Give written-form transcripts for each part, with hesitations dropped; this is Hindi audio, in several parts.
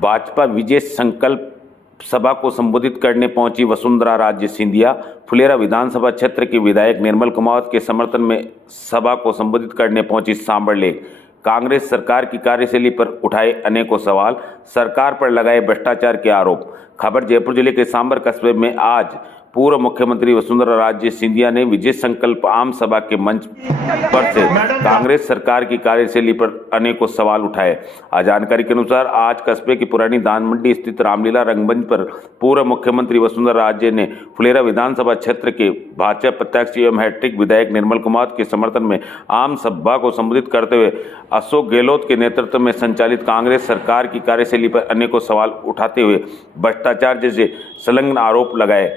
भाजपा विजय संकल्प सभा को संबोधित करने पहुंची वसुंधरा राजे सिंधिया। फुलेरा विधानसभा क्षेत्र के विधायक निर्मल कुमावत के समर्थन में सभा को संबोधित करने पहुंची सांबर लेक। कांग्रेस सरकार की कार्यशैली पर उठाए अनेकों सवाल, सरकार पर लगाए भ्रष्टाचार के आरोप। खबर जयपुर जिले के सांबर कस्बे में आज पूर्व मुख्यमंत्री वसुंधरा राजे सिंधिया ने विजय संकल्प आम सभा के मंच पर से कांग्रेस सरकार की कार्यशैली पर अनेकों सवाल उठाए। जानकारी के अनुसार आज कस्बे की पुरानी दान मंडी स्थित रामलीला रंगमंच पर पूर्व मुख्यमंत्री वसुंधरा राजे ने फुलेरा विधानसभा क्षेत्र के भाजपा प्रत्याशी एवं हैट्रिक विधायक निर्मल कुमावत के समर्थन में आम सभा को संबोधित करते हुए अशोक गहलोत के नेतृत्व में संचालित कांग्रेस सरकार की कार्यशैली पर अनेकों सवाल उठाते हुए भ्रष्टाचार जैसे संलग्न आरोप लगाए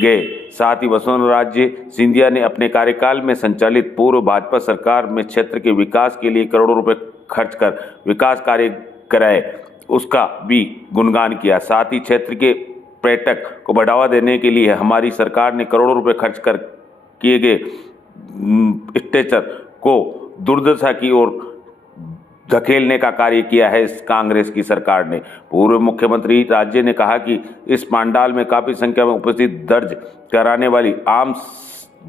गए। साथ ही वसुंधरा राजे सिंधिया ने अपने कार्यकाल में संचालित पूर्व भाजपा सरकार में क्षेत्र के विकास के लिए करोड़ों रुपए खर्च कर विकास कार्य कराए, उसका भी गुणगान किया। साथ ही क्षेत्र के पर्यटक को बढ़ावा देने के लिए हमारी सरकार ने करोड़ों रुपए खर्च कर किए गए स्ट्रेचर को दुर्दशा की ओर धकेलने का कार्य किया है इस कांग्रेस की सरकार ने। पूर्व मुख्यमंत्री राज्य ने कहा कि इस पंडाल में काफी संख्या में उपस्थित दर्ज कराने वाली आम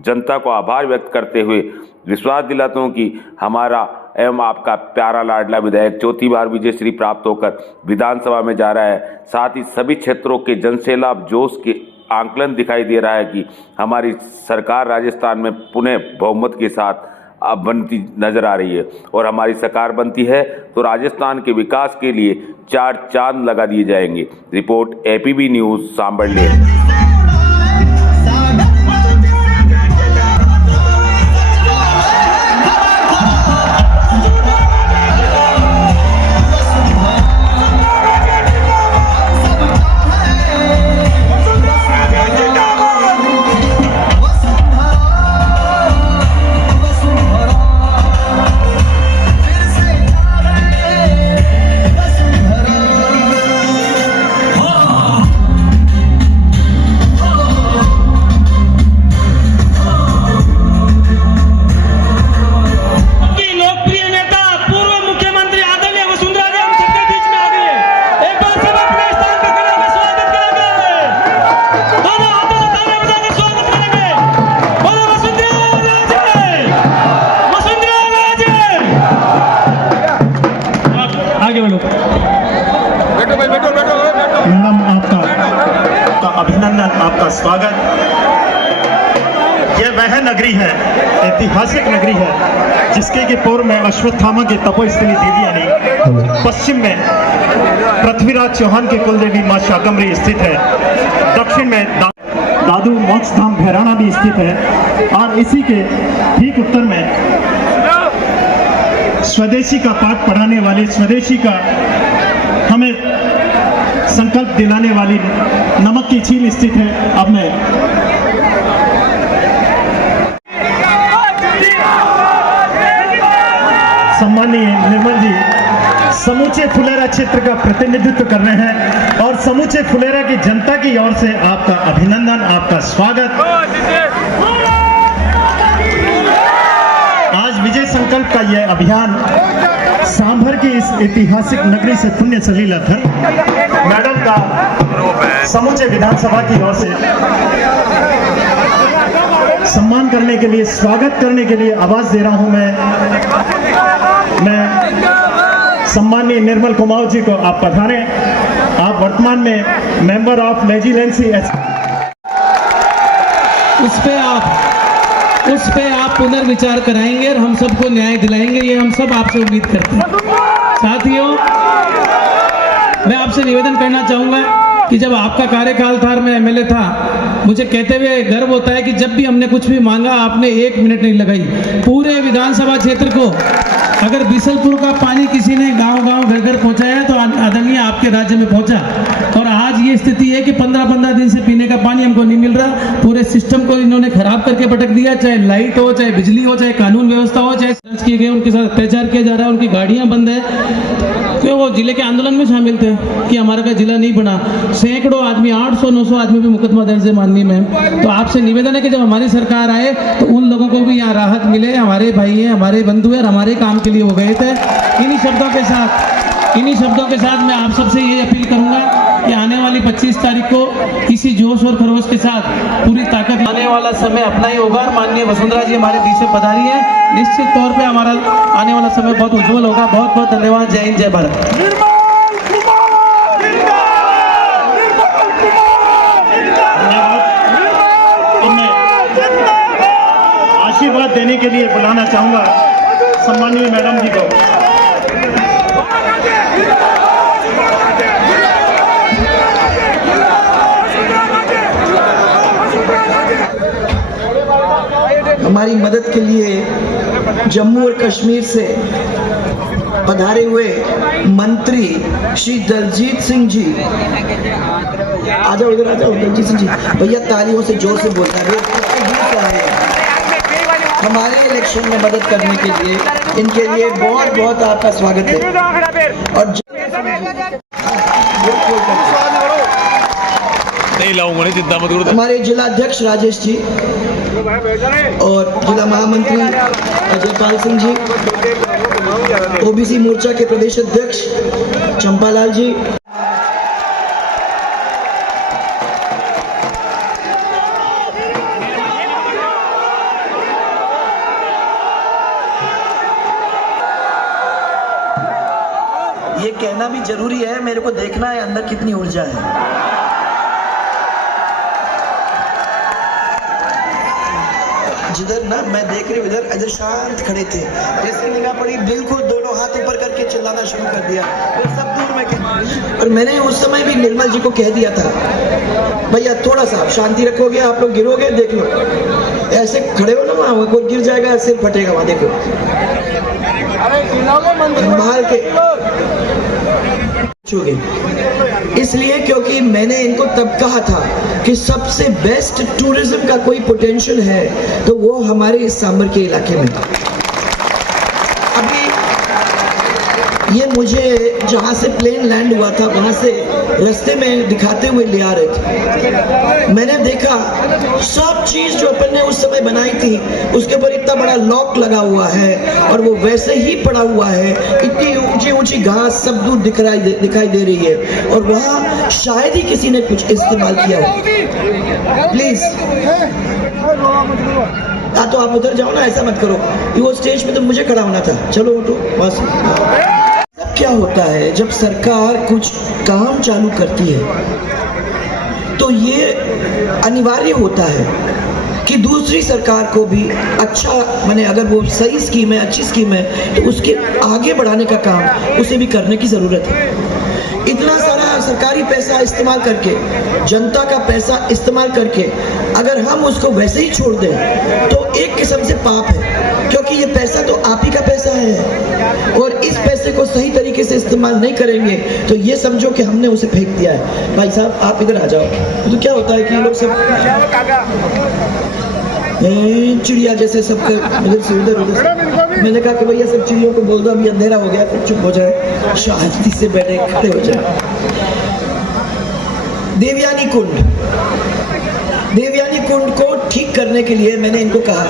जनता को आभार व्यक्त करते हुए विश्वास दिलाता हूं कि हमारा एवं आपका प्यारा लाडला विधायक चौथी बार विजयश्री प्राप्त होकर विधानसभा में जा रहा है। साथ ही सभी क्षेत्रों के जनसैलाब जोश के आंकलन दिखाई दे रहा है कि हमारी सरकार राजस्थान में पुनः बहुमत के साथ अब बनती नजर आ रही है और हमारी सरकार बनती है तो राजस्थान के विकास के लिए 4 चांद लगा दिए जाएंगे। Report ABP news Sambhar lake. Madam आपका अभिनंदन, आपका स्वागत। यह वह नगरी है, ऐतिहासिक नगरी है जिसके के पूर्व में अश्वत्थामा की तपोस्थली देवी यानी पश्चिम में पृथ्वीराज चौहान के कुलदेवी मां शाकंभरी स्थित है, दक्षिण में दादू मोक्ष धाम भैराना भी स्थित है और इसी के ठीक उत्तर में स्वदेशी का पाठ पढ़ाने वाली, स्वदेशी का हमें संकल्प दिलाने वाली नमक की झील स्थित है। अब मैं सम्माननीय निर्मल जी समूचे फुलेरा क्षेत्र का प्रतिनिधित्व कर रहे हैं और समूचे फुलेरा की जनता की ओर से आपका अभिनंदन, आपका स्वागत। आज विजय संकल्प का यह अभियान सांभर की इस ऐतिहासिक नगरी से पुण्य सलीला धन मैडम का समूचे विधानसभा की ओर से सम्मान करने के लिए, स्वागत करने के लिए आवाज दे रहा हूं। मैं सम्माननीय निर्मल कुमावत जी को आप पधारें। आप वर्तमान में मेंबर ऑफ लेजिस्लेंसी उस पे आप पुनर्विचार कराएंगे और हम सबको न्याय दिलाएंगे, ये हम सब आपसे उम्मीद करते हैं। साथियों, मैं आपसे निवेदन करना चाहूंगा कि जब आपका कार्यकाल था, मैं एमएलए था, मुझे कहते हुए गर्व होता है कि जब भी हमने कुछ भी मांगा आपने 1 मिनट नहीं लगाई। पूरे विधानसभा क्षेत्र को अगर बिसलपुर का पानी किसी ने गांव-गांव घर-घर पहुंचाया है तो आदरणीय आपके राज्य में पहुंचा और आज ये ये स्थिति है कि 15-15 दिन से पीने का पानी हमको नहीं मिल रहा। पूरे सिस्टम को इन्होंने खराब करके पटक दिया, चाहे लाइट हो, चाहे बिजली हो, चाहे कानून व्यवस्था हो, चाहे सर्च किए गए उनके साथ अत्याचार किया जा रहा है, उनकी गाड़ियां बंद है। क्यों? वो जिले के आंदोलन में शामिल थे कि हमारा का जिला नहीं बना। सैकड़ों आदमी, 800-900 आदमी भी मुकदमा दर्ज है माननीय मैम। तो आपसे निवेदन है कि जब हमारी सरकार आए तो उन लोगों को भी यहाँ राहत मिले। हमारे भाई हैं, हमारे बंधु हैं, हमारे काम के लिए वो गए थे। इन्हीं शब्दों के साथ मैं आप सबसे ये अपील करूंगा कि आने वाली 25 तारीख को इसी जोश और खरोश के साथ पूरी ताकत, आने वाला समय अपना ही होगा। माननीय वसुंधरा जी हमारे बीच से पधारी है, निश्चित तौर पे हमारा आने वाला समय बहुत उज्जवल होगा। बहुत बहुत धन्यवाद। जय हिंद, जय भारत। आशीर्वाद देने के लिए बुलाना चाहूंगा सम्मानीय मैडम जी को। हमारी मदद के लिए जम्मू और कश्मीर से पधारे हुए मंत्री श्री दलजीत सिंह जी, आ जाओ इधर, आ जाओ दलजीत सिंह जी। भैया तालियों से जोर से बोलना है। हमारे इलेक्शन में मदद करने के लिए इनके लिए बहुत बहुत आपका स्वागत है। और नहीं लाऊंगा, नहीं चिंता मत करो। हमारे जिला अध्यक्ष राजेश जी और जिला महामंत्री अजयपाल सिंह जी, ओबीसी मोर्चा के प्रदेश अध्यक्ष चंपालाल जी, ये कहना भी जरूरी है, मेरे को देखना है अंदर कितनी ऊर्जा है। जिधर ना मैं देख रही हूँ इधर शांत खड़े थे, जैसे निगाह पड़ी बिल्कुल दोनों हाथ ऊपर करके चिल्लाना शुरू कर दिया। फिर सब दूर में और मैंने उस समय भी निर्मल जी को कह दिया था, भैया थोड़ा सा शांति रखोगे, आप लोग गिरोगे, देख लो ऐसे खड़े हो ना, वहाँ कोई गिर जाएगा, सिर फटेगा वहाँ, देखो संभाल के छूगे। इसलिए क्योंकि मैंने इनको तब कहा था कि सबसे बेस्ट टूरिज्म का कोई पोटेंशियल है तो वो हमारे इस सांबर के इलाके में। अभी ये मुझे जहाँ से प्लेन लैंड हुआ था वहाँ से रास्ते में दिखाते हुए ले आ रहे थे। मैंने देखा सब चीज जो अपन ने उस समय बनाई थी उसके ऊपर इतना बड़ा लॉक लगा हुआ है और वो वैसे ही पड़ा हुआ है। इतनी ऊंची ऊंची घास सब दूर दिखाई दे रही है और वहाँ शायद ही किसी ने कुछ इस्तेमाल किया हो। प्लीज तो आप उधर जाओ ना, ऐसा मत करो। वो स्टेज पे तो मुझे खड़ा होना था। चलो उठो बस। क्या होता है जब सरकार कुछ काम चालू करती है तो ये अनिवार्य होता है कि दूसरी सरकार को भी अच्छा, माने अगर वो सही स्कीम है, अच्छी स्कीम है, तो उसके आगे बढ़ाने का काम उसे भी करने की जरूरत है। इतना सारा सरकारी पैसा इस्तेमाल करके, जनता का पैसा इस्तेमाल करके अगर हम उसको वैसे ही छोड़ दें तो एक किस्म से पाप है, क्योंकि ये पैसा तो आप ही का पैसा है और इस पैसे को सही तरीके से इस्तेमाल नहीं करेंगे तो ये समझो कि हमने उसे फेंक दिया है। भाई साहब आप इधर आ जाओ। तो क्या होता है कि ये लोग सब चिड़िया जैसे सबके इधर से उधर, मैंने कहा कि भैया सब चिड़ियों को बोल दो अभी अंधेरा हो गया, फिर चुप हो जाए, शांति से बैठे खड़े हो जाए। देवयानी कुंड को ठीक करने के लिए मैंने इनको कहा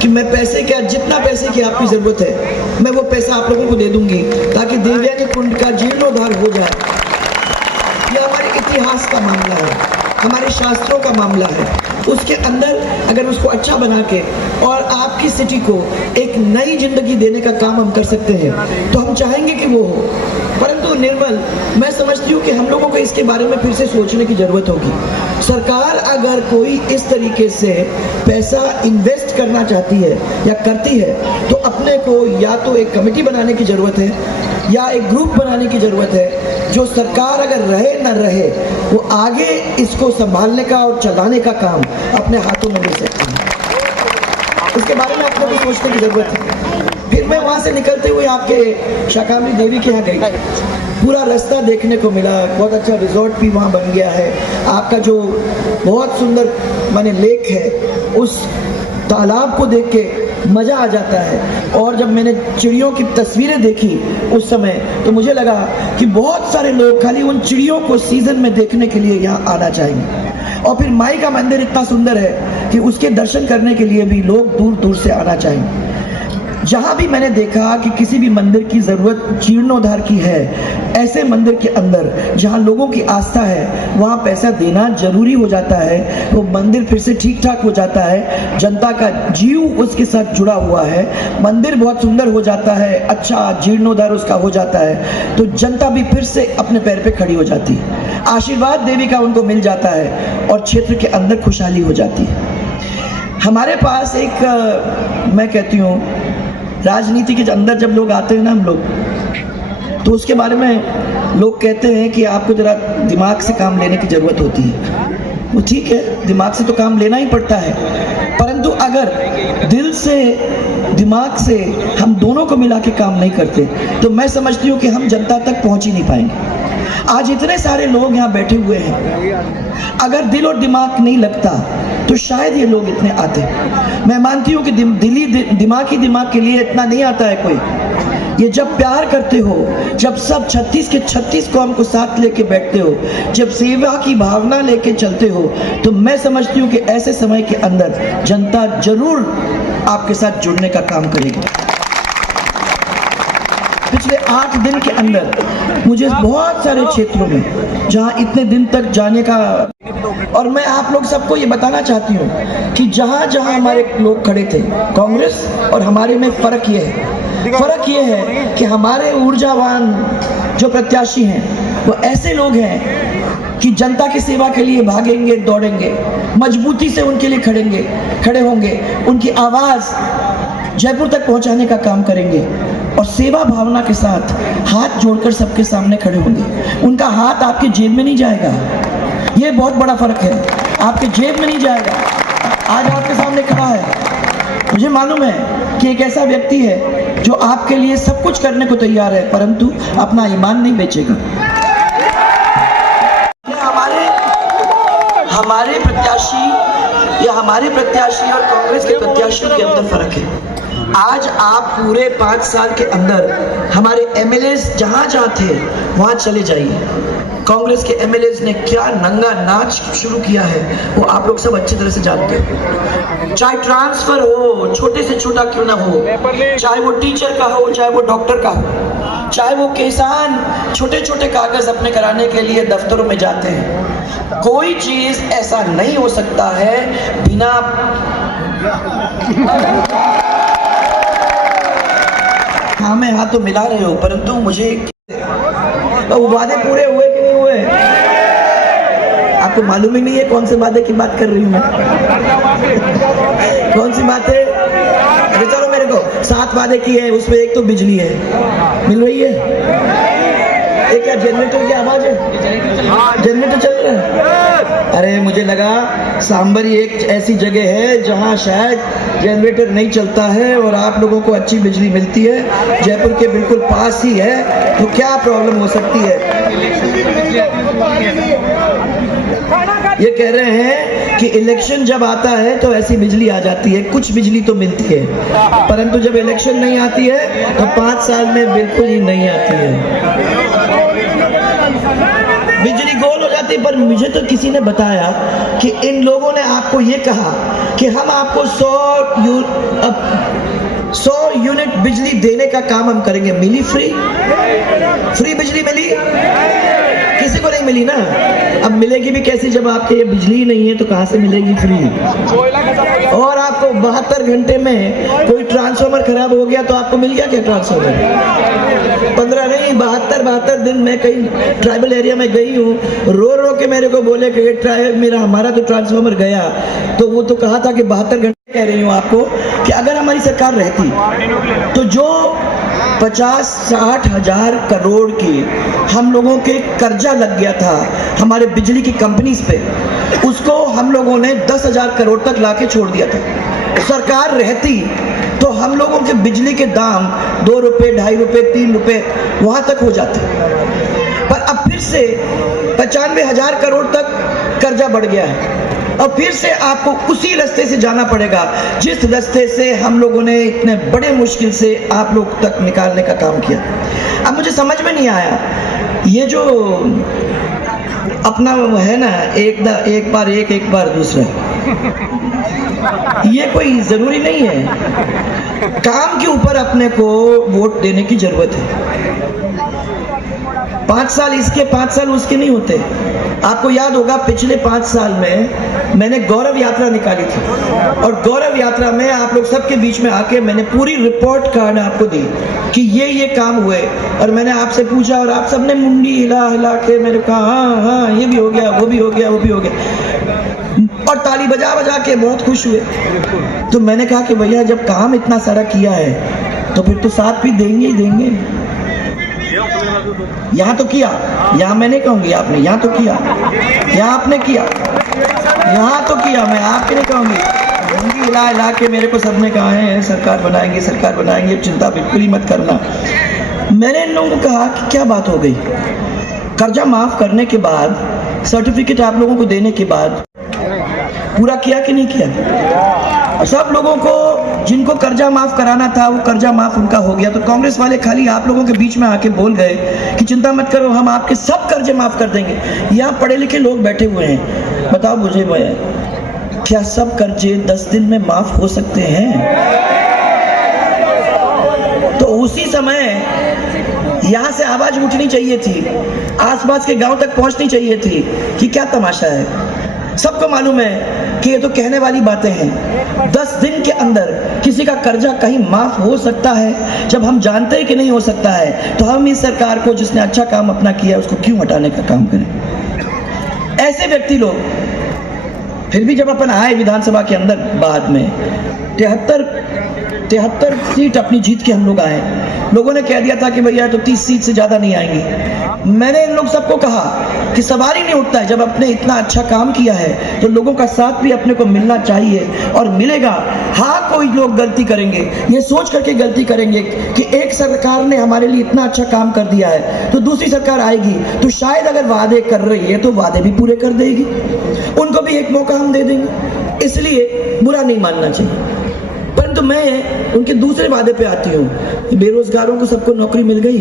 कि मैं पैसे क्या, जितना पैसे की आपकी जरूरत है मैं वो पैसा आप लोगों को दे दूंगी ताकि देवयानी कुंड का जीर्णोद्धार हो जाए। यह हमारे इतिहास का मामला है, हमारे शास्त्रों का मामला है। उसके अंदर अगर उसको अच्छा बना के और आपकी सिटी को एक नई जिंदगी देने का काम हम कर सकते हैं तो हम चाहेंगे कि वो हो। परंतु निर्मल, मैं समझती हूँ कि हम लोगों को इसके बारे में फिर से सोचने की जरूरत होगी। सरकार अगर कोई इस तरीके से पैसा इन्वेस्ट करना चाहती है या करती है तो अपने को या तो एक कमेटी बनाने की जरूरत है या एक ग्रुप बनाने की जरूरत है। जो सरकार अगर रहे न रहे वो आगे इसको संभालने का और चलाने का काम अपने हाथों में ले सकती है। इसके बारे में अपने को सोचने की जरूरत है। फिर मैं वहां से निकलते हुए आपके शाकांबरी देवी के यहाँ गई। पूरा रास्ता देखने को मिला, बहुत अच्छा रिजॉर्ट भी वहाँ बन गया है। आपका जो बहुत सुंदर माने लेक है, उस तालाब को देख के मज़ा आ जाता है। और जब मैंने चिड़ियों की तस्वीरें देखी उस समय, तो मुझे लगा कि बहुत सारे लोग खाली उन चिड़ियों को सीज़न में देखने के लिए यहाँ आना चाहेंगे। और फिर माई का मंदिर इतना सुंदर है कि उसके दर्शन करने के लिए भी लोग दूर दूर से आना चाहेंगे। जहाँ भी मैंने देखा कि किसी भी मंदिर की ज़रूरत जीर्णोद्धार की है, ऐसे मंदिर के अंदर जहाँ लोगों की आस्था है, वहाँ पैसा देना जरूरी हो जाता है। वो मंदिर फिर से ठीक ठाक हो जाता है, जनता का जीव उसके साथ जुड़ा हुआ है, मंदिर बहुत सुंदर हो जाता है, अच्छा जीर्णोद्धार उसका हो जाता है, तो जनता भी फिर से अपने पैर पे खड़ी हो जाती है, आशीर्वाद देवी का उनको मिल जाता है और क्षेत्र के अंदर खुशहाली हो जाती है। हमारे पास एक मैं कहती हूँ, राजनीति के अंदर जब लोग आते हैं ना, हम लोग, तो उसके बारे में लोग कहते हैं कि आपको ज़रा दिमाग से काम लेने की ज़रूरत होती है। वो ठीक है, दिमाग से तो काम लेना ही पड़ता है, परंतु अगर दिल से दिमाग से हम दोनों को मिला के काम नहीं करते, तो मैं समझती हूँ कि हम जनता तक पहुँच ही नहीं पाएंगे। आज इतने सारे लोग यहाँ बैठे हुए हैं, अगर दिल और दिमाग नहीं लगता तो शायद ये लोग इतने आते। मैं मानती हूँ कि दिमाग के लिए इतना नहीं आता है कोई। ये जब प्यार करते हो, जब सब 36 के 36 कौम को साथ लेके बैठते हो, जब सेवा की भावना लेके चलते हो, तो मैं समझती हूँ कि ऐसे समय के अंदर जनता जरूर आपके साथ जुड़ने का काम करेगी। पिछले 8 दिन के अंदर मुझे बहुत सारे क्षेत्रों में जहाँ इतने दिन तक जाने का, और मैं आप लोग सबको ये बताना चाहती हूँ कि जहाँ जहाँ हमारे लोग खड़े थे, कांग्रेस और हमारे में फर्क ये है कि हमारे ऊर्जावान जो प्रत्याशी हैं वो ऐसे लोग हैं कि जनता की सेवा के लिए भागेंगे, दौड़ेंगे, मजबूती से उनके लिए खड़े होंगे, उनकी आवाज़ जयपुर तक पहुंचाने का काम करेंगे और सेवा भावना के साथ हाथ जोड़कर सबके सामने खड़े होंगे। उनका हाथ आपके जेब में नहीं जाएगा, ये बहुत बड़ा फर्क है, आपके जेब में नहीं जाएगा। आज आपके सामने खड़ा है, मुझे मालूम है कि एक ऐसा व्यक्ति है जो आपके लिए सब कुछ करने को तैयार है, परंतु अपना ईमान नहीं बेचेगा। हमारे प्रत्याशी और कांग्रेस के प्रत्याशियों के अंदर फर्क है। आज आप पूरे 5 साल के अंदर हमारे एमएलए जहां थे वहां चले जाइए, कांग्रेस के एमएलए ने क्या नंगा नाच शुरू किया है वो आप लोग सब अच्छी तरह से जानते हो। चाहे ट्रांसफर हो, छोटे से छोटा क्यों ना हो, चाहे वो टीचर का हो, चाहे वो डॉक्टर का हो, चाहे वो किसान छोटे छोटे कागज अपने कराने के लिए दफ्तरों में जाते हैं, कोई चीज ऐसा नहीं हो सकता है बिना हाँ में हाथ तो मिला रहे हो, परंतु मुझे वो वादे पूरे हुए कि नहीं हुए आपको मालूम ही नहीं है। कौन से वादे की बात कर रही हूँ मैं, कौन सी बात है? अरे चलो, मेरे को 7 वादे किए हैं, उसमें एक तो बिजली है, मिल रही है। एक क्या जनरेटर की आवाज है? जनरेटर चल रहा है? अरे मुझे लगा सांबरी एक ऐसी जगह है जहां शायद जनरेटर नहीं चलता है और आप लोगों को अच्छी बिजली मिलती है, जयपुर के बिल्कुल पास ही है, तो क्या प्रॉब्लम हो सकती है? ये कह रहे हैं कि इलेक्शन जब आता है तो ऐसी बिजली आ जाती है, कुछ बिजली तो मिलती है, परंतु जब इलेक्शन नहीं आती है तो 5 साल में बिल्कुल ही नहीं आती है, बिजली गोल हो जाती है। पर मुझे तो किसी ने बताया कि इन लोगों ने आपको ये कहा कि हम आपको 100 यूनिट बिजली देने का काम हम करेंगे। मिली फ्री बिजली मिली? किसी को नहीं मिली ना। अब मिलेगी भी कैसी जब आपके ये बिजली नहीं है, तो कहां से मिलेगी फ्री? और आपको 72 घंटे में कोई ट्रांसफार्मर खराब हो गया तो आपको मिल गया क्या ट्रांसफार्मर? 15 नहीं, 72 दिन मैं कहीं ट्राइबल एरिया में गई हूँ, रो के मेरे को बोले कि हमारा तो ट्रांसफार्मर गया, तो वो तो कहा था कि 72 घंटे। कह रही हूँ आपको कि अगर हमारी सरकार रहती तो जो 50-60 हजार करोड़ की हम लोगों के कर्जा लग गया था हमारे बिजली की कंपनीज पे, उसको हम लोगों ने 10,000 करोड़ तक लाके छोड़ दिया था। सरकार रहती तो हम लोगों के बिजली के दाम 2 रुपए, 2.5 रुपए, 3 रुपए वहां तक हो जाते। से 95,000 करोड़ तक कर्जा बढ़ गया है और फिर से आपको उसी रास्ते से जाना पड़ेगा जिस रास्ते से हम लोगों ने इतने बड़े मुश्किल से आप लोग तक निकालने का काम किया। अब मुझे समझ में नहीं आया ये जो अपना है ना एक बार दूसरा, ये कोई जरूरी नहीं है। काम के ऊपर अपने को वोट देने की जरूरत है। 5 साल इसके 5 साल उसके नहीं होते। आपको याद होगा पिछले 5 साल में मैंने गौरव यात्रा निकाली थी और गौरव यात्रा में आप लोग सबके बीच में आके मैंने पूरी रिपोर्ट कार्ड आपको दी कि ये काम हुए और मैंने आपसे पूछा और आप सबने मुंडी हिला के मेरे कहा हाँ ये भी हो गया, वो भी हो गया, वो भी हो गया और ताली बजा के बहुत खुश हुए। तो मैंने कहा कि भैया जब काम इतना सारा किया है तो फिर तो साथ भी देंगे ही देंगे। यहाँ तो किया, यहाँ मैं नहीं कहूँगी आपने, यहाँ तो किया, यहाँ आपने किया, यहाँ तो किया, मैं आपके नहीं कहूँगी। मुंडी हिला के मेरे को सबने कहा है सरकार बनाएंगे, चिंता बिल्कुल ही मत करना। मैंने इन लोगों को कहा कि क्या बात हो गई, कर्जा माफ करने के बाद सर्टिफिकेट आप लोगों को देने के बाद पूरा किया कि नहीं किया? सब लोगों को जिनको कर्जा माफ कराना था वो कर्जा माफ उनका हो गया। तो कांग्रेस वाले खाली आप लोगों के बीच में आके बोल गए कि चिंता मत करो हम आपके सब कर्जे माफ कर देंगे। यहाँ पढ़े लिखे लोग बैठे हुए हैं, बताओ मुझे क्या सब कर्जे 10 दिन में माफ हो सकते हैं? तो उसी समय यहाँ से आवाज उठनी चाहिए थी, आसपास के गांव तक पहुंचनी चाहिए थी कि क्या तमाशा है। सबको मालूम है कि ये तो कहने वाली बातें हैं। 10 दिन के अंदर किसी का कर्जा कहीं माफ हो सकता है? जब हम जानते हैं कि नहीं हो सकता है तो हम इस सरकार को जिसने अच्छा काम अपना किया उसको क्यों हटाने का काम करें? ऐसे व्यक्ति लोग फिर भी जब अपन आए विधानसभा के अंदर बाद में 73 सीट अपनी जीत के हम लोग आए, लोगों ने कह दिया था कि भैया तो 30 सीट से ज्यादा नहीं आएंगी। मैंने इन लोग सबको कहा कि सवाल ही नहीं उठता है, जब अपने इतना अच्छा काम किया है तो लोगों का साथ भी अपने को मिलना चाहिए और मिलेगा। हाँ कोई लोग गलती करेंगे, ये सोच करके गलती करेंगे कि एक सरकार ने हमारे लिए इतना अच्छा काम कर दिया है तो दूसरी सरकार आएगी तो शायद अगर वादे कर रही है तो वादे भी पूरे कर देगी, उनको भी एक मौका हम दे देंगे। इसलिए बुरा नहीं मानना चाहिए। परंतु मैं उनके दूसरे वादे पे आती हूँ, बेरोजगारों को सबको नौकरी मिल गई।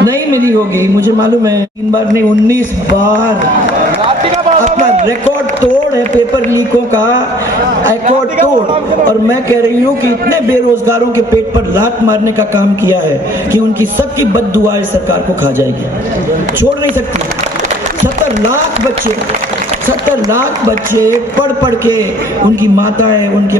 नहीं मिली होगी, मुझे मालूम है। 3 बार नहीं 19 बार अपना रिकॉर्ड तोड़ है पेपर लीकों का, रिकॉर्ड तोड़। और मैं कह रही हूँ कि इतने बेरोजगारों के पेट पर लात मारने का काम किया है कि उनकी सबकी बद्दुआएं सरकार को खा जाएगी, छोड़ नहीं सकती। 70 लाख बच्चे पढ़ के उनकी माताएं, उनके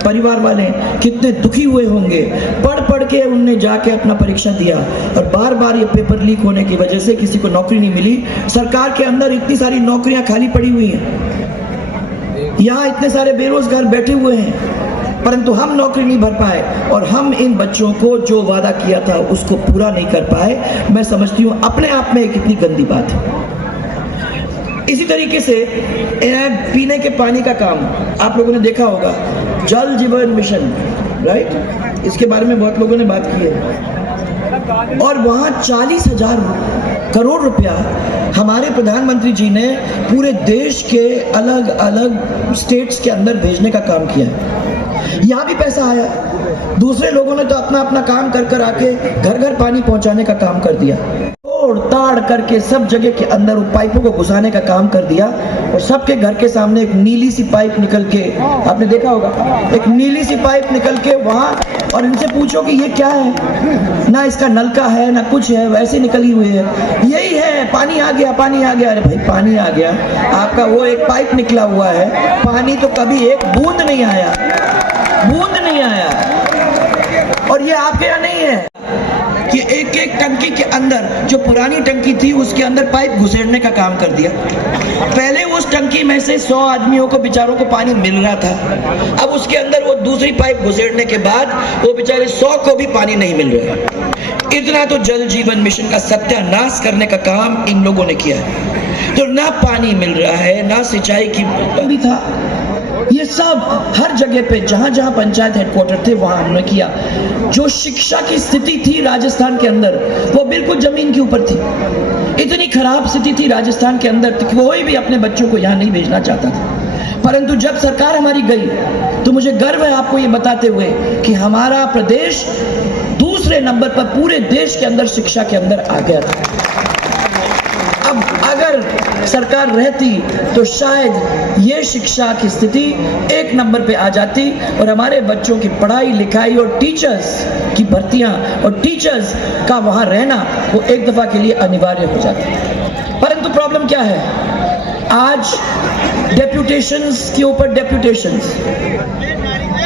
परिवार वाले कितने दुखी हुए होंगे। पढ़ के उनने जाके अपना परीक्षा दिया और बार ये पेपर लीक होने की वजह से किसी को नौकरी नहीं मिली। सरकार के अंदर इतनी सारी नौकरियां खाली पड़ी हुई हैं, यहाँ इतने सारे बेरोजगार बैठे हुए हैं, परंतु हम नौकरी नहीं भर पाए और हम इन बच्चों को जो वादा किया था उसको पूरा नहीं कर पाए। मैं समझती हूँ अपने आप में कितनी गंदी बात है। इसी तरीके से पीने के पानी का काम आप लोगों ने देखा होगा, जल जीवन मिशन, राइट, इसके बारे में बहुत लोगों ने बात की है और वहाँ 40,000 करोड़ रुपया हमारे प्रधानमंत्री जी ने पूरे देश के अलग अलग स्टेट्स के अंदर भेजने का काम किया है। यहाँ भी पैसा आया, दूसरे लोगों ने तो अपना काम कर आके घर पानी पहुंचाने का काम कर दिया, तोड़ ताड़ करके सब जगह के अंदर पाइपों को घुसाने का काम कर दिया और सबके घर के सामने एक नीली सी पाइप निकल के, आपने देखा होगा, एक नीली सी पाइप निकल के वहां, और इनसे पूछो कि ये क्या है, ना इसका नलका है ना कुछ है, वैसे निकली हुई है, यही है पानी आ गया। अरे भाई पानी आ गया, आपका वो एक पाइप निकला हुआ है, पानी तो कभी एक बूंद नहीं आया। और ये आपके यहाँ नहीं है कि एक टंकी के अंदर, जो पुरानी टंकी थी उसके अंदर पाइप घुसेड़ने का काम कर दिया। पहले उस टंकी में से 100 आदमियों को बेचारों को पानी मिल रहा था, अब उसके अंदर वो दूसरी पाइप घुसेड़ने के बाद वो बेचारे 100 को भी पानी नहीं मिल रहा है। इतना तो जल जीवन मिशन का सत्यानाश करने का काम इन लोगों ने किया है। तो ना पानी मिल रहा है, ना सिंचाई की भी था। ये सब हर जगह पे जहां जहां पंचायत हेडक्वार्टर थे वहां हमने किया। जो शिक्षा की स्थिति थी राजस्थान के अंदर वो बिल्कुल जमीन के ऊपर थी। इतनी खराब स्थिति थी राजस्थान के अंदर कि कोई भी अपने बच्चों को यहाँ नहीं भेजना चाहता था। परंतु जब सरकार हमारी गई तो मुझे गर्व है आपको ये बताते हुए कि हमारा प्रदेश दूसरे नंबर पर पूरे देश के अंदर शिक्षा के अंदर आ गया था। अब अगर सरकार रहती तो शायद ये शिक्षा की स्थिति एक नंबर पे आ जाती और हमारे बच्चों की पढ़ाई लिखाई और टीचर्स की भर्तियां और टीचर्स का वहां रहना वो एक दफा के लिए अनिवार्य हो जाता। परंतु प्रॉब्लम क्या है, आज डेप्यूटेशंस के ऊपर डेप्यूटेशंस।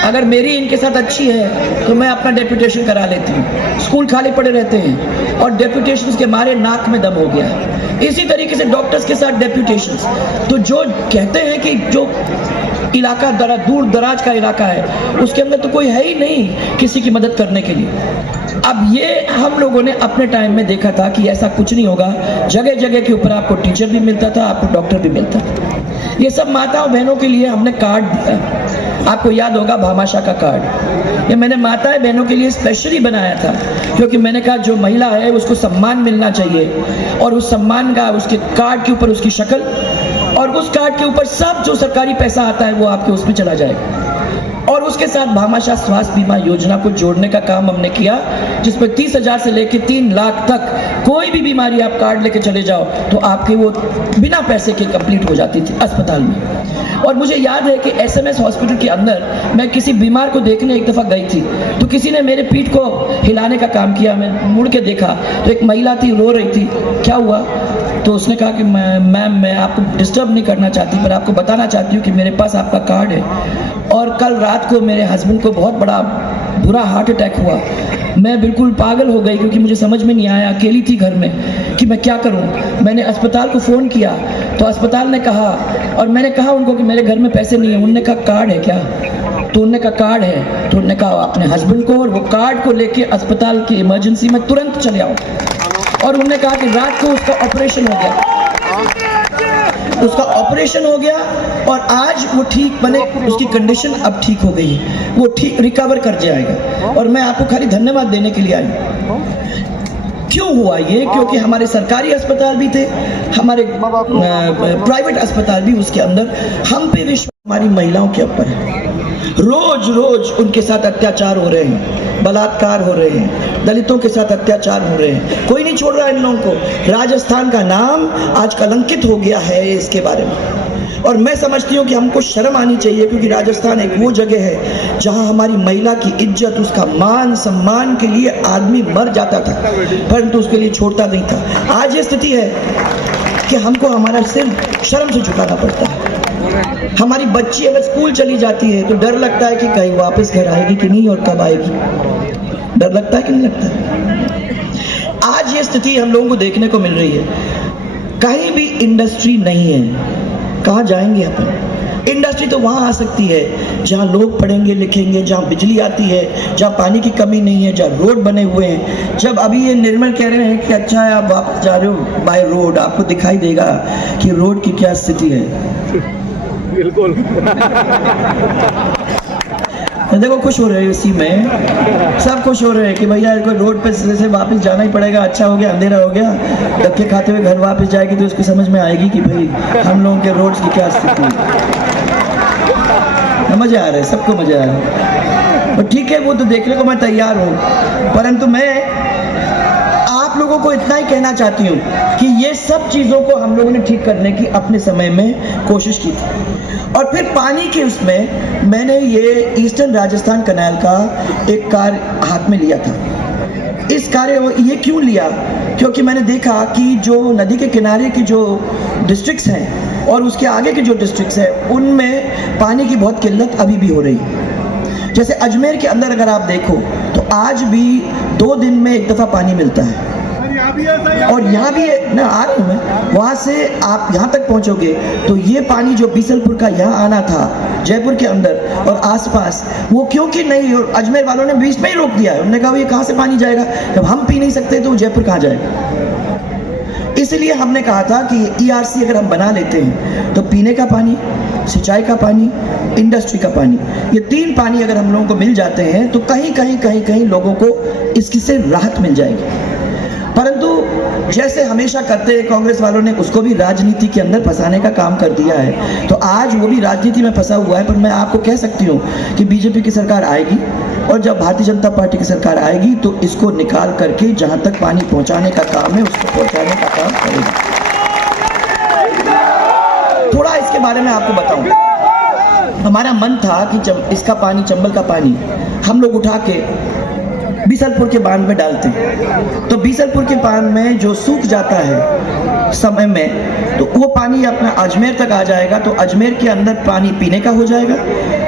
अगर मेरी इनके साथ अच्छी है तो मैं अपना डेप्यूटेशन करा लेती हूँ। स्कूल खाली पड़े रहते हैं और डेप्यूटेशंस के मारे नाक में दम हो गया है। इसी तरीके से डॉक्टर्स के साथ डेप्यूटेशंस। तो जो कहते हैं कि जो इलाका दूर दराज का इलाका है उसके अंदर तो कोई है ही नहीं किसी की मदद करने के लिए। अब ये हम लोगों ने अपने टाइम में देखा था कि ऐसा कुछ नहीं होगा। जगह जगह के ऊपर आपको टीचर भी मिलता था, आपको डॉक्टर भी मिलता था। ये सब माताओं बहनों के लिए हमने कार्ड दिया। आपको याद होगा भामाशाह का कार्ड, ये मैंने माताएं बहनों के लिए स्पेशली बनाया था क्योंकि मैंने कहा जो महिला है उसको सम्मान मिलना चाहिए और उस सम्मान का उसके कार्ड के ऊपर उसकी शक्ल और उस कार्ड के ऊपर सब जो सरकारी पैसा आता है वो आपके उसमें चला जाएगा। और उसके साथ भामाशाह स्वास्थ्य बीमा योजना को जोड़ने का काम हमने किया जिसमें 30,000 से लेकर 3 लाख तक कोई भी बीमारी आप कार्ड लेके चले जाओ तो आपकी वो बिना पैसे के कंप्लीट हो जाती थी अस्पताल में। और मुझे याद है कि SMS हॉस्पिटल के अंदर मैं किसी बीमार को देखने एक दफ़ा गई थी तो किसी ने मेरे पीठ को हिलाने का काम किया। मैं मुड़ के देखा तो एक महिला थी, रो रही थी। क्या हुआ? तो उसने कहा कि मैम मैं आपको डिस्टर्ब नहीं करना चाहती पर आपको बताना चाहती हूँ कि मेरे पास आपका कार्ड है और कल रात को मेरे हस्बैंड को बहुत बड़ा बुरा हार्ट अटैक हुआ। मैं बिल्कुल पागल हो गई क्योंकि मुझे समझ में नहीं आया, अकेली थी घर में कि मैं क्या करूं। मैंने अस्पताल को फ़ोन किया तो अस्पताल ने कहा और मैंने कहा उनको कि मेरे घर में पैसे नहीं है। उन्होंने कहा कार्ड है क्या? तो उन्होंने कहा कार्ड है। तो उन्होंने कहा अपने हस्बैंड को और वो कार्ड को लेके अस्पताल की इमरजेंसी में तुरंत चले आओ। और उन्होंने कहा कि रात को उसका ऑपरेशन हो गया, उसका ऑपरेशन हो गया और आज वो ठीक बने, उसकी कंडीशन अब ठीक हो गई, वो ठीक रिकवर कर जाएगा। और मैं आपको खाली धन्यवाद देने के लिए आई। क्यों हुआ ये? क्योंकि हमारे सरकारी अस्पताल भी थे, हमारे प्राइवेट अस्पताल भी, उसके अंदर हम पे विश्वास हमारी महिलाओं के ऊपर है। रोज रोज उनके साथ अत्याचार हो रहे हैं, बलात्कार हो रहे हैं, दलितों के साथ अत्याचार हो रहे हैं। कोई नहीं छोड़ रहा इन लोगों को। राजस्थान का नाम आज कलंकित हो गया है इसके बारे में। और मैं समझती हूँ कि हमको शर्म आनी चाहिए क्योंकि राजस्थान एक वो जगह है जहाँ हमारी महिला की इज्जत, उसका मान सम्मान के लिए आदमी मर जाता था परंतु उसके लिए छोड़ता नहीं था। आज ये स्थिति है कि हमको हमारा सिर शर्म से झुकाना पड़ता है। हमारी बच्ची अगर स्कूल चली जाती है तो डर लगता है कि कहीं वापस घर आएगी कि नहीं और कब आएगी। डर लगता है कि नहीं लगता? आज ये स्थिति हम लोगों को देखने को मिल रही है। कहीं भी इंडस्ट्री नहीं है, कहाँ जाएंगे अपन? इंडस्ट्री तो वहाँ आ सकती है जहाँ लोग पढ़ेंगे लिखेंगे, जहाँ बिजली आती है, जहाँ पानी की कमी नहीं है, जहाँ रोड बने हुए हैं। जब अभी ये निर्मल कह रहे हैं कि अच्छा है आप वापस जा रहे हो बाय रोड, आपको दिखाई देगा कि रोड की क्या स्थिति है। बिल्कुल। देखो खुश हो रहे हैं, इसी में सब खुश हो रहे हैं कि भैया कोई रोड पे से वापस जाना ही पड़ेगा। अच्छा हो गया, अंधेरा हो गया, धक्के खाते हुए घर वापस जाएगी तो उसको समझ में आएगी कि भाई हम लोगों के रोड्स की क्या स्थिति है। मजे आ रहे हैं, सबको मजा आ रहा है। तो ठीक है, वो तो देखने को मैं तैयार हूँ, परंतु मैं आप लोगों को इतना ही कहना चाहती हूँ कि ये सब चीज़ों को हम लोगों ने ठीक करने की अपने समय में कोशिश की थी। और फिर पानी के उसमें मैंने ये ईस्टर्न राजस्थान कैनाल का एक कार्य हाथ में लिया था। इस कार्य ये क्यों लिया? क्योंकि मैंने देखा कि जो नदी के किनारे की जो डिस्ट्रिक्ट्स हैं और उसके आगे के जो डिस्ट्रिक्ट्स हैं उनमें पानी की बहुत किल्लत अभी भी हो रही है। जैसे अजमेर के अंदर अगर आप देखो तो आज भी 2 दिन में एक दफ़ा पानी मिलता है। और यहाँ भी ना आ रहा हूँ मैं, वहाँ से आप यहाँ तक पहुँचोगे तो ये पानी जो बीसलपुर का यहाँ आना था जयपुर के अंदर और आसपास, वो क्योंकि नहीं, और अजमेर वालों ने बीच में ही रोक दिया है। उन्होंने कहा ये कहाँ से पानी जाएगा? जब हम पी नहीं सकते तो जयपुर कहाँ जाएगा? इसलिए हमने कहा था कि ERC अगर हम बना लेते हैं तो पीने का पानी, सिंचाई का पानी, इंडस्ट्री का पानी, ये 3 पानी अगर हम लोगों को मिल जाते हैं तो कहीं लोगों को इससे राहत मिल जाएगी। परंतु जैसे हमेशा करते हैं कांग्रेस वालों ने उसको भी राजनीति के अंदर फंसाने का काम कर दिया है, तो आज वो भी राजनीति में फंसा हुआ है। पर मैं आपको कह सकती हूँ कि बीजेपी की सरकार आएगी और जब भारतीय जनता पार्टी की सरकार आएगी तो इसको निकाल करके जहां तक पानी पहुंचाने का काम है उसको पहुंचाने का काम करेगी। थोड़ा इसके बारे में आपको बताऊं, हमारा मन था कि जब इसका पानी, चंबल का पानी हम लोग उठा के बीसलपुर के बांध में डालते हैं, तो बीसलपुर के बांध में जो सूख जाता है समय में, तो वो पानी अपना अजमेर तक आ जाएगा, तो अजमेर के अंदर पानी पीने का हो जाएगा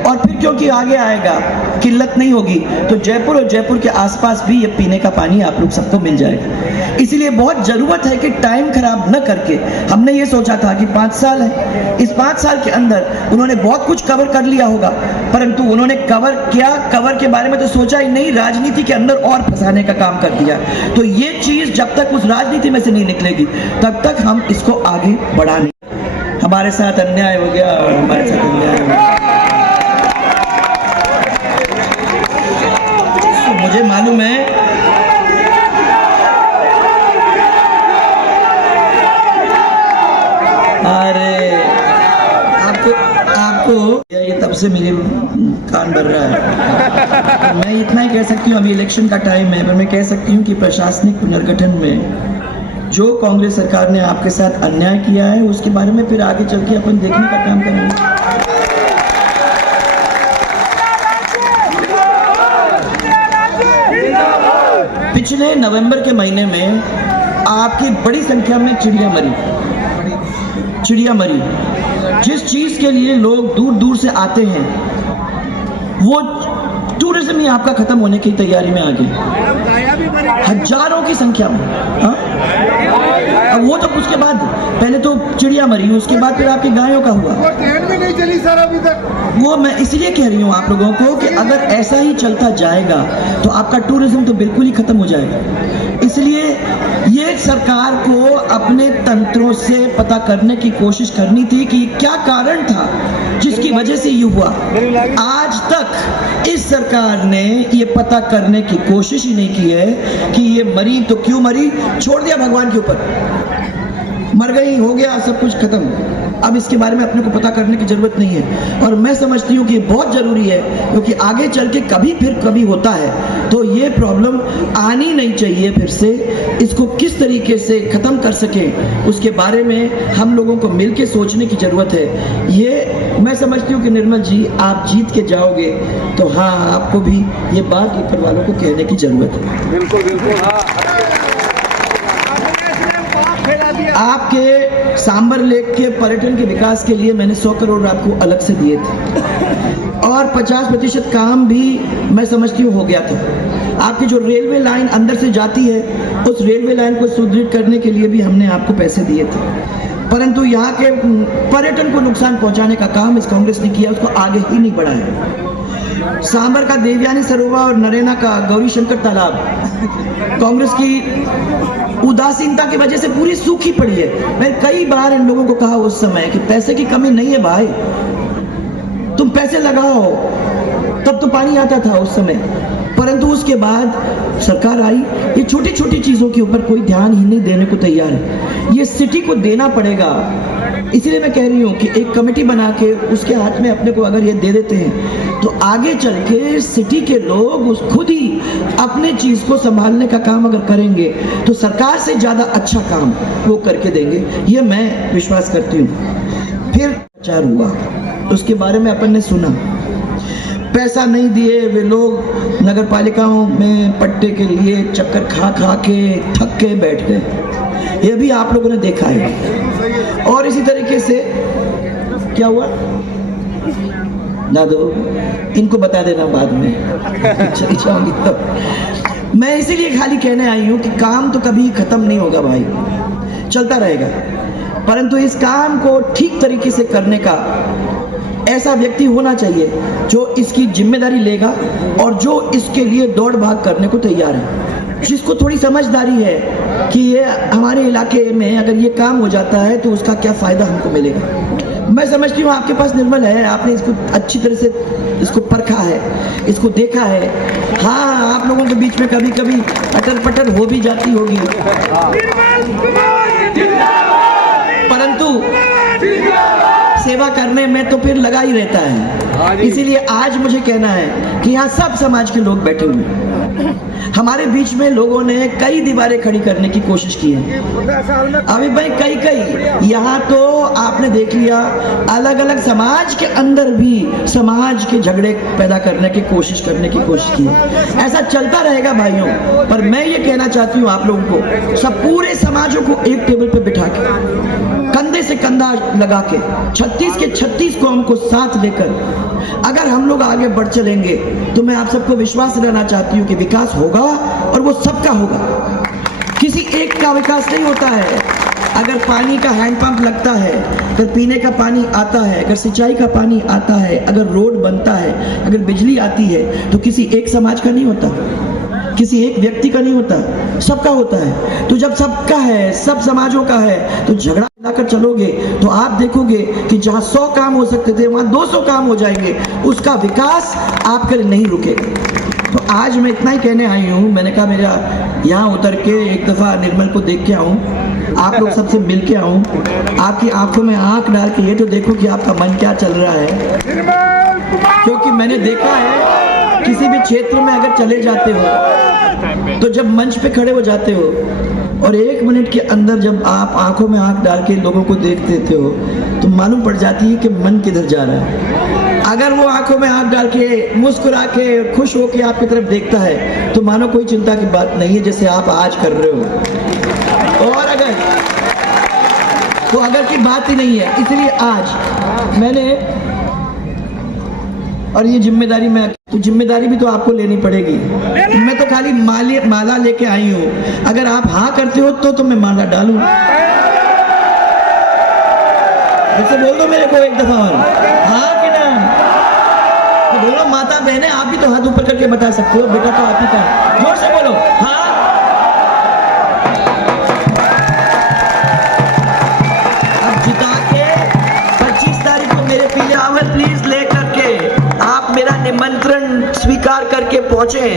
और फिर क्योंकि आगे आएगा किल्लत नहीं होगी तो जयपुर और जयपुर के आसपास भी ये पीने का पानी आप लोग सबको मिल जाएगा। इसीलिए बहुत ज़रूरत है कि टाइम खराब न करके हमने ये सोचा था कि 5 साल है, इस 5 साल के अंदर उन्होंने बहुत कुछ कवर कर लिया होगा, परंतु उन्होंने कवर के बारे में तो सोचा ही नहीं, राजनीति के अंदर और फंसाने का काम कर दिया। तो ये चीज़ जब तक उस राजनीति में से नहीं निकलेगी तब तक हम इसको आगे बढ़ा नहीं। हमारे साथ अन्याय हो गया, हमारे साथ अन्याय हो गया। तो मुझे मालूम है अरे आपको ये तब से मेरे कान भर रहा है। मैं इतना ही कह सकती हूँ, अभी इलेक्शन का टाइम है, पर मैं कह सकती हूँ कि प्रशासनिक पुनर्गठन में जो कांग्रेस सरकार ने आपके साथ अन्याय किया है उसके बारे में फिर आगे चल के अपन देखने का काम करेंगे। पिछले नवंबर के महीने में आपकी बड़ी संख्या में चिड़िया मरी। जिस चीज के लिए लोग दूर दूर से आते हैं वो टूरिज्म ही आपका खत्म होने की तैयारी में आ गई, हजारों की संख्या में। अब वो तो उसके बाद पहले तो चिड़िया मरी, उसके बाद फिर आपकी गायों का हुआ, ट्रेन भी नहीं चली सर अभी तक। वो मैं इसलिए कह रही हूँ आप लोगों को कि अगर ऐसा ही चलता जाएगा तो आपका टूरिज्म तो बिल्कुल ही खत्म हो जाएगा। इसलिए ये सरकार को अपने तंत्रों से पता करने की कोशिश करनी थी कि क्या कारण था जिसकी वजह से ये हुआ। आज तक इस सरकार ने ये पता करने की कोशिश ही नहीं की है कि ये मरी तो क्यों मरी, छोड़ दिया भगवान के ऊपर, मर गई, हो गया, सब कुछ खत्म। अब इसके बारे में अपने को पता करने की जरूरत नहीं है और मैं समझती हूँ कि बहुत जरूरी है, क्योंकि आगे चल के कभी होता है तो ये प्रॉब्लम आनी नहीं चाहिए फिर से। इसको किस तरीके से खत्म कर सके उसके बारे में हम लोगों को मिलकर सोचने की जरूरत है। ये मैं समझती हूँ कि निर्मल जी आप जीत के जाओगे तो हाँ, आपको भी ये बात ऊपर वालों को कहने की जरूरत है। बिल्कुल बिल्कुल। आपके सांबर लेक के पर्यटन के विकास के लिए मैंने 100 करोड़ आपको अलग से दिए थे और 50% काम भी मैं समझती हूँ हो गया था। आपकी जो रेलवे लाइन अंदर से जाती है उस रेलवे लाइन को सुदृढ़ करने के लिए भी हमने आपको पैसे दिए थे, परंतु यहाँ के पर्यटन को नुकसान पहुँचाने का काम इस कांग्रेस ने किया, उसको आगे ही नहीं बढ़ाया। सांबर का देवयानी सरोवर और नरेना का गौरी शंकर तालाब कांग्रेस की उदासीनता की वजह से पूरी सूखी पड़ी है। मैं कई बार इन लोगों को कहा उस समय कि पैसे की कमी नहीं है भाई, तुम पैसे लगाओ, तब तो पानी आता था उस समय। परंतु उसके बाद सरकार आई, ये छोटी छोटी चीजों के ऊपर कोई ध्यान ही नहीं देने को तैयार है। ये सिटी को देना पड़ेगा। इसलिए मैं कह रही हूँ कि एक कमेटी बना के उसके हाथ में अपने को अगर ये दे देते हैं तो आगे चल के सिटी के लोग उस खुद ही अपने चीज को संभालने का काम अगर करेंगे तो सरकार से ज्यादा अच्छा काम वो करके देंगे, ये मैं विश्वास करती हूँ। फिर प्रचार हुआ, उसके बारे में अपन ने सुना, पैसा नहीं दिए वे लोग नगर पालिकाओं में पट्टे के लिए चक्कर खा के थक के बैठ गए, ये भी आप लोगों ने देखा है। और इसी तरीके से क्या हुआ ना दो, इनको बता देना बाद में चली जाऊंगी तब। मैं इसीलिए खाली कहने आई हूँ कि काम तो कभी खत्म नहीं होगा भाई, चलता रहेगा, परंतु इस काम को ठीक तरीके से करने का ऐसा व्यक्ति होना चाहिए जो इसकी जिम्मेदारी लेगा और जो इसके लिए दौड़ भाग करने को तैयार है, जिसको थोड़ी समझदारी है कि ये हमारे इलाके में अगर ये काम हो जाता है तो उसका क्या फ़ायदा हमको मिलेगा। मैं समझती हूँ आपके पास निर्मल है, आपने इसको अच्छी तरह से इसको परखा है, इसको देखा है। हाँ, आप लोगों के बीच में कभी कभी अटर पटर हो भी जाती होगी, परंतु सेवा करने में तो फिर लगा ही रहता है। इसीलिए आज मुझे कहना है कि यहाँ सब समाज के लोग बैठे हुए हैं। हमारे बीच में लोगों ने कई दीवारें खड़ी करने की कोशिश की है, अभी भाई कई यहाँ तो आपने देख लिया, अलग अलग समाज के अंदर भी समाज के झगड़े पैदा करने की कोशिश की है। ऐसा चलता रहेगा भाइयों, पर मैं ये कहना चाहती हूँ आप लोगों को, सब पूरे समाजों को एक टेबल पे बिठा के, कंधे से कंधा लगा के, 36 के 36 कौम को साथ लेकर अगर हम लोग आगे बढ़ चलेंगे तो मैं आप सबको विश्वास दिलाना चाहती हूँ कि विकास होगा और वो सबका होगा। किसी एक का विकास नहीं होता है। अगर पानी का हैंडपंप लगता है, अगर पीने का पानी आता है, अगर सिंचाई का पानी आता है, अगर रोड बनता है, अगर बिजली आती है, तो किसी एक समाज का नहीं होता, किसी एक व्यक्ति का नहीं होता, सबका होता है। तो जब सबका है, सब समाजों का है, तो झगड़ा मिलाकर चलोगे तो आप देखोगे कि जहां 100 काम हो सकते थे वहां 200 काम हो जाएंगे, उसका विकास आपके लिए नहीं रुकेगा। तो आज मैं इतना ही कहने आई हूँ। मैंने कहा मेरा यहाँ उतर के एक दफा निर्मल को देख के आऊँ, आप लोग सबसे मिल के आऊँ, आपकी आंखों में आंख डाल के ये तो देखो कि आपका मन क्या चल रहा है। क्योंकि मैंने देखा है किसी भी क्षेत्र में अगर चले जाते हो तो जब मंच पे खड़े हो जाते हो और 1 मिनट के अंदर जब आप आंखों में आंख डाल के लोगों को देख देते हो तो मालूम पड़ जाती है कि मन किधर जा रहा है। अगर वो आंखों में आंख डाल के मुस्कुरा के खुश होके आपकी तरफ देखता है तो मानो कोई चिंता की बात नहीं है, जैसे आप आज कर रहे हो। और अगर की बात ही नहीं है, इसलिए आज मैंने, और ये जिम्मेदारी मैं, तो जिम्मेदारी भी तो आपको लेनी पड़ेगी। मैं तो खाली माला लेके आई हूँ, अगर आप हाँ करते हो तो मैं माला डालूं। वैसे बोल दो मेरे को एक दफा और, हाँ कि ना? तो दोनों माता बहनें आप भी तो हाथ ऊपर करके बता सकते हो, बेटा तो आप ही का, जोर से बोलो हाँ। अब जिता के 25 तारीख को मेरे पीले आवल प्लीज लेकर के आप मेरा निमंत्रण स्वीकार करके पहुंचे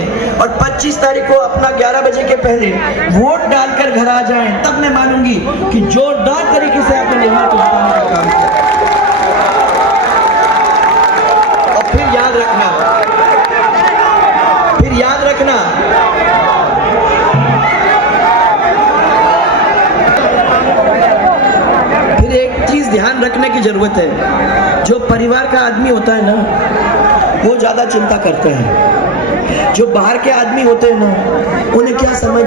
और 25 तारीख को अपना 11 बजे के पहले वोट डालकर घर आ जाएं, तब मैं मानूंगी कि जोरदार तरीके से आपने निर्मल को जिताने का काम किया। और फिर याद रखना फिर एक चीज ध्यान रखने की जरूरत है। जो परिवार का आदमी होता है ना, वो ज्यादा चिंता करता है। जो बाहर के आदमी होते हैं ना, उन्हें क्या समझ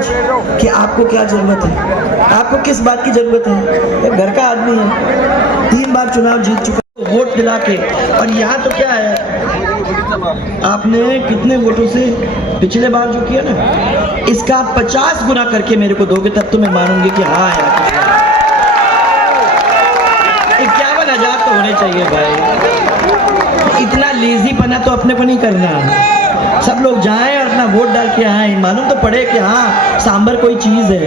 कि आपको क्या जरूरत है, आपको किस बात की जरूरत है। घर का आदमी है, 3 बार चुनाव जीत चुका, वोट दिला के। और यहाँ तो क्या है, आपने कितने वोटों से पिछले बार जो किया ना, इसका 50 गुना करके मेरे को दोगे, तब तो मैं मानूंगी कि हाँ यार 51,000 तो होने चाहिए भाई। इतना लेजी पना तो अपने को नहीं करना। सब लोग जाएं और अपना वोट डाल के आए, मालूम तो पड़े कि हाँ सांबर कोई चीज है।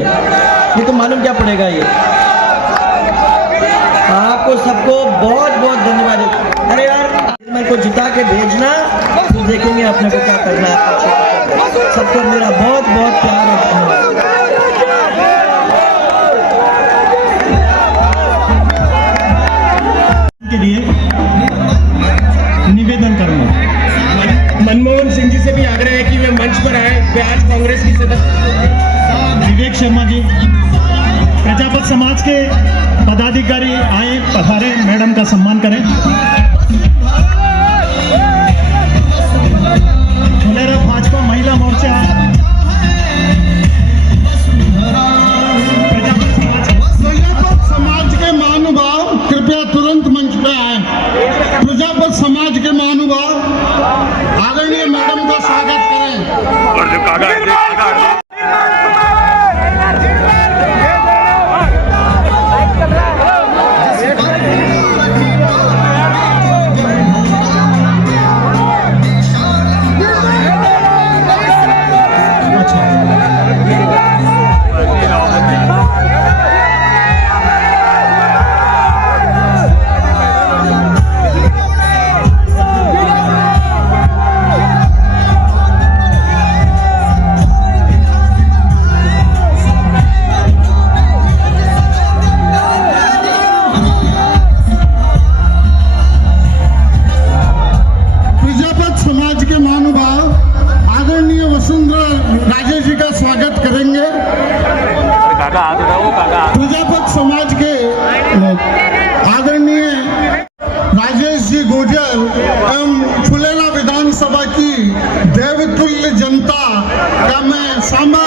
ये तो मालूम क्या पड़ेगा। ये आपको सबको बहुत बहुत धन्यवाद। अरे यार मेरे को जिता के भेजना, फिर देखेंगे अपने को क्या करना है। सबको मेरा बहुत बहुत प्यार और धन्यवाद। के लिए निवेदन करूंगा। मनमोहन सिंह जी से भी आग्रह है कि वे मंच पर आए। वे आज कांग्रेस की सदस्य विवेक शर्मा जी, प्रजापत समाज के पदाधिकारी आए, पधारे, मैडम का सम्मान करें। फुलेरा भाजपा महिला मोर्चा प्रजापत समाज के महानुभाव कृपया तुरंत मंच पे आए। प्रजापत समाज के महानुभाव आदरणीय मैडम का स्वागत करें। काका हाथ उठा, वो काका हाथ। प्रजापत समाज के आदरणीय राजेश जी गुर्जर एवं फुलेरा विधानसभा की देवतुल्य जनता का मैं सांबा